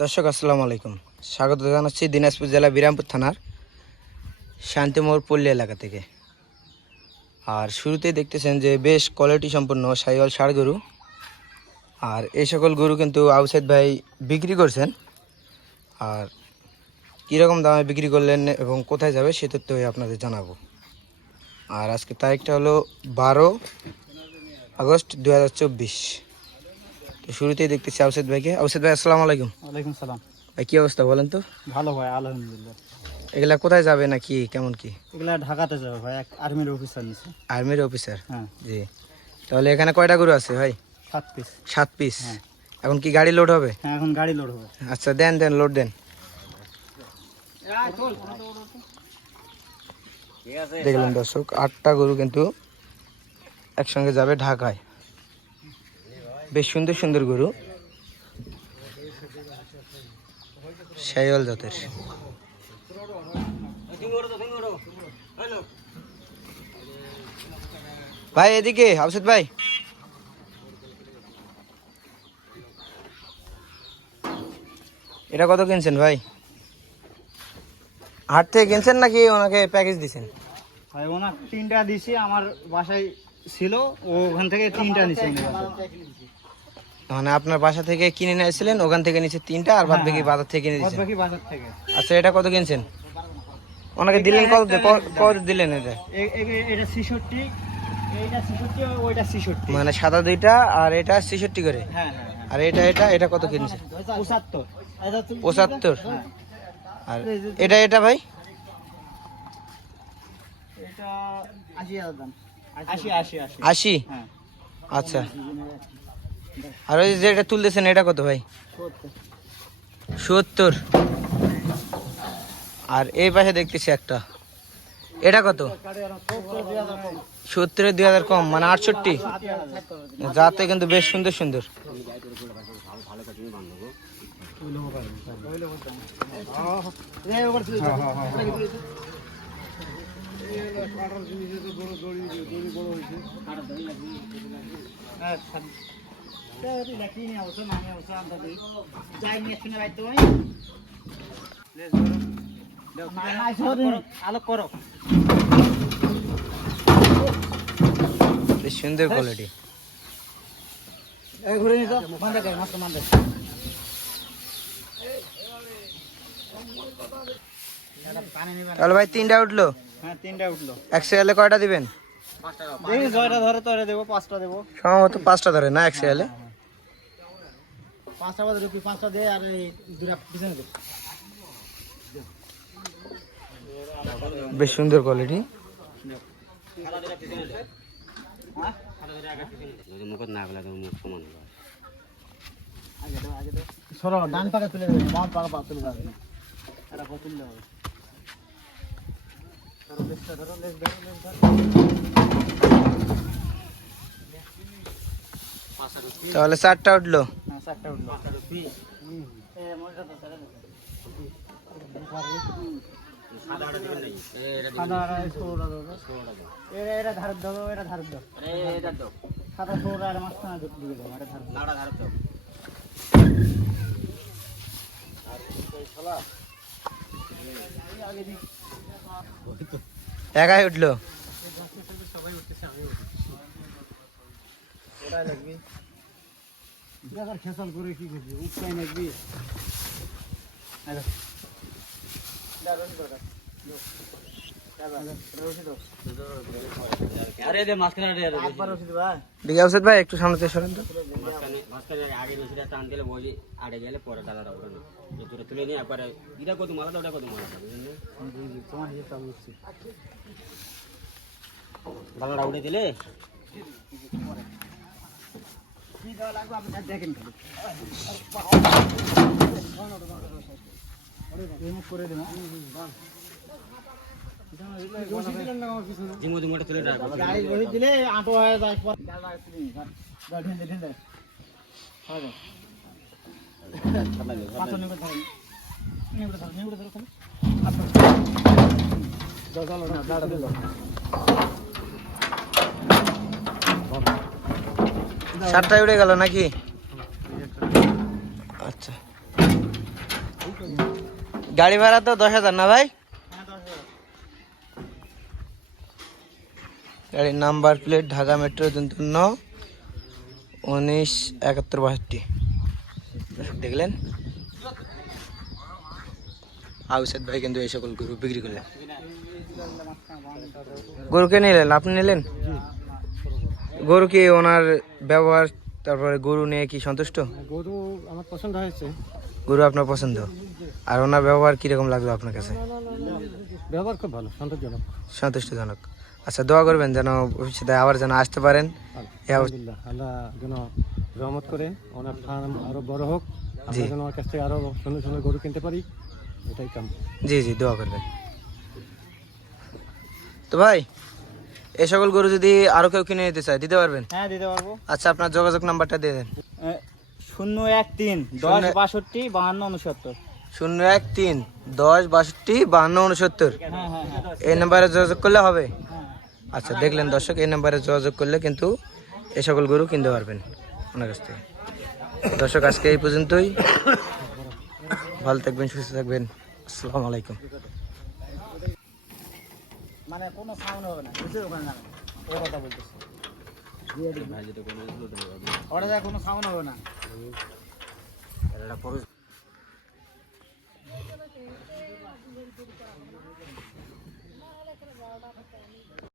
দর্শক আসসালামু আলাইকুম, স্বাগত জানাচ্ছি দিনাজপুর জেলা বিরামপুর থানার শান্তিমোড় পল্লী এলাকা থেকে। আর শুরুতেই দেখতেছেন যে বেশ কোয়ালিটি সম্পন্ন শাহিওয়াল ষাঁড় গরু। আর এই সকল গরু কিন্তু আউসাইদ ভাই বিক্রি করছেন। আর কীরকম দামে বিক্রি করলেন এবং কোথায় যাবে সে তথ্যই আপনাদের জানাবো। আর আজকে তারিখটা হলো 12 আগস্ট 2024। তো শুরুতেই দেখতেছি আউসাইদ ভাইকে। আউসাইদ ভাই আসসালামু আলাইকুম। ওয়ালাইকুম সালাম। ভাই কী অবস্থা বলেন তো? ভালো ভাই, আলহামদুলিল্লাহ। এগুলা কোথায় যাবে নাকি কেমন কি? এগুলা ঢাকাতে যাবে ভাই, এক আর্মির অফিসার নিছে। আর্মির অফিসার? হ্যাঁ। জি। তাহলে এখানে কয়টা গরু আছে ভাই? 7 পিস। 7 পিস। হ্যাঁ। এখন কি গাড়ি লোড হবে? হ্যাঁ, এখন গাড়ি লোড হবে। আচ্ছা দেন দেন, লোড দেন। দেখলেন দর্শক, 8টা গরু কিন্তু একসঙ্গে যাবে ঢাকায়। বেশ সুন্দর সুন্দর গরু, শাহিওয়াল জাতের। ভাই এদিকে আউসাদ ভাই। এটা কত কিনছেন ভাই? হাট থেকে কিনছেন নাকি ওনাকে প্যাকেজ দিছেন? ভাই ওনার 3টা দিছি, আমার বাসায় ছিল, ও ওখান থেকে 3টা নিছে। মানে আপনার বাসা থেকে কিনে নিয়েছিলেন, ওখান থেকে নিচে 3টা, আর বাদ বাকি বাজার থেকে কিনে দিয়েছেন? বাকি বাজার থেকে। আচ্ছা, এটা কত কিনছেন? ওনাকে দিলেন কত? কত দিলেন এটা? এটা 66, এইটা 66, ওইটা 66। মানে সাদা দুইটা আর এটা 66 করে। হ্যাঁ। আর এটা কত কিনছেন? 75। 75। আর এটা ভাই? এটা 80,000 দাম। 80। হ্যাঁ। আচ্ছা। আর ওই যে এটা তুলতেছেন এটা কত ভাই? 70। আর এই পাশে দেখতেছি একটা, এটা কত? 70-এর 2000 কম, মানে 68। যাতে কিন্তু বেশ সুন্দর সুন্দর। বেশ সুন্দর কোয়ালিটি। তাহলে ভাই 3টা উঠলো? হ্যাঁ, 3টা উঠলো। এক সিরিয়ালে কয়টা দিবেন? দেখি জয়টা ধরে তোরে দেবো, 5টা দেবো। সম্ভবত 5টা ধরে না এক সিরিয়ালে? 5টা বাজে ঢুকি, 5টা দে, আর এই 2টা পিছনে দে। বেশ সুন্দর কোয়ালিটি। সরো, ডান পাকে তুলে দেবে, বাম পাকে তুলে যাবে না। এটা কত তুললে হবে? ধরো লেজটা, ধরো লেজ, ধরো লেজ, ধরো। তাহলে 4টা উঠলো? হ্যাঁ, 4টা উঠলো। এটা ধার দাও, এটা ধার দাও, সাদা 16 আর মাঝখানে ঢুকে দাও, এটা ধার দাও। একাই উঠলো? সবাই উঠতেছে, আমি উঠতেছি। ওটাই লাগবে। দেখার খেসাল করে কি করবি, উঠতেই লাগবি। ভাই একটু সামনে সরেন তো। আগে রশিটা টান দিলে বই আড়ে গেলে পরে ডালাটা ওঠে না, দুটো তুলে নিয়ে একবারে এটা কত মালা ওটা কত মালা তোমার হিসেবটা বুঝছি। ডালাটা উঠে দিলে দেখেন করে দেন। জিমো জিমোটা তুলে রাখো, গাড়ি বসে দিলে আটো হয়ে যায়। সাতটায় উঠে গেল নাকি? আচ্ছা, গাড়ি ভাড়া তো 10,000 না ভাই? গাড়ির নাম্বার প্লেট ঢাকা মেট্রো 197162। দেখলেন আউসাদ ভাই কিন্তু এই সকল গরু বিক্রি করলেন। গরু কে নিলেন? আপনি নিলেন? গরু কি ওনার ব্যবহার তারপরে গরু নিয়ে কি সন্তুষ্ট? গরু আমার পছন্দ হয়েছে। গরু আপনার পছন্দ, আর ওনার ব্যবহার কিরকম লাগলো আপনার কাছে? ব্যবহার খুব ভালো, সন্তোষজনক। সন্তুষ্টজনক। আচ্ছা, দোয়া করবেন যেন ভবিষ্যতে আবার যেন আসতে পারেন। আলহামদুলিল্লাহ, আল্লাহ যেন রহমত করে ওনার ফার্ম আরো বড় হোক, আমরা যেন ওর কাছ থেকে আরো সুন্দর সুন্দর গরু কিনতে পারি, এটাই কাম। জি জি, দোয়া করবেন। তো ভাই, এই সকল গরু যদি আরো কেউ কিনে নিতে চায় দিতে পারবেন? হ্যাঁ দিতে পারবো। আচ্ছা, আপনার যোগাযোগ নাম্বারটা দিয়ে দেন। 013 10 62 52 69। 013 10 62 52 69। হ্যাঁ হ্যাঁ হ্যাঁ এই নাম্বারে যোগাযোগ করলে হবে? হ্যাঁ। আচ্ছা, দেখলেন দর্শক, এই নাম্বারে যোগাযোগ করলে কিন্তু এই সকল গরু কিনতে পারবেন ওনার কাছ থেকে। দর্শক, আজকে এই পর্যন্তই। ভালো থাকবেন, সুস্থ থাকবেন। আসসালামু আলাইকুম। মানে কোনো সাউন্ড হবে না, বুঝতে ওখানে না, ওই কথা বলতেছে। ওটা যা কোনো সাউন্ড হবে না। এটা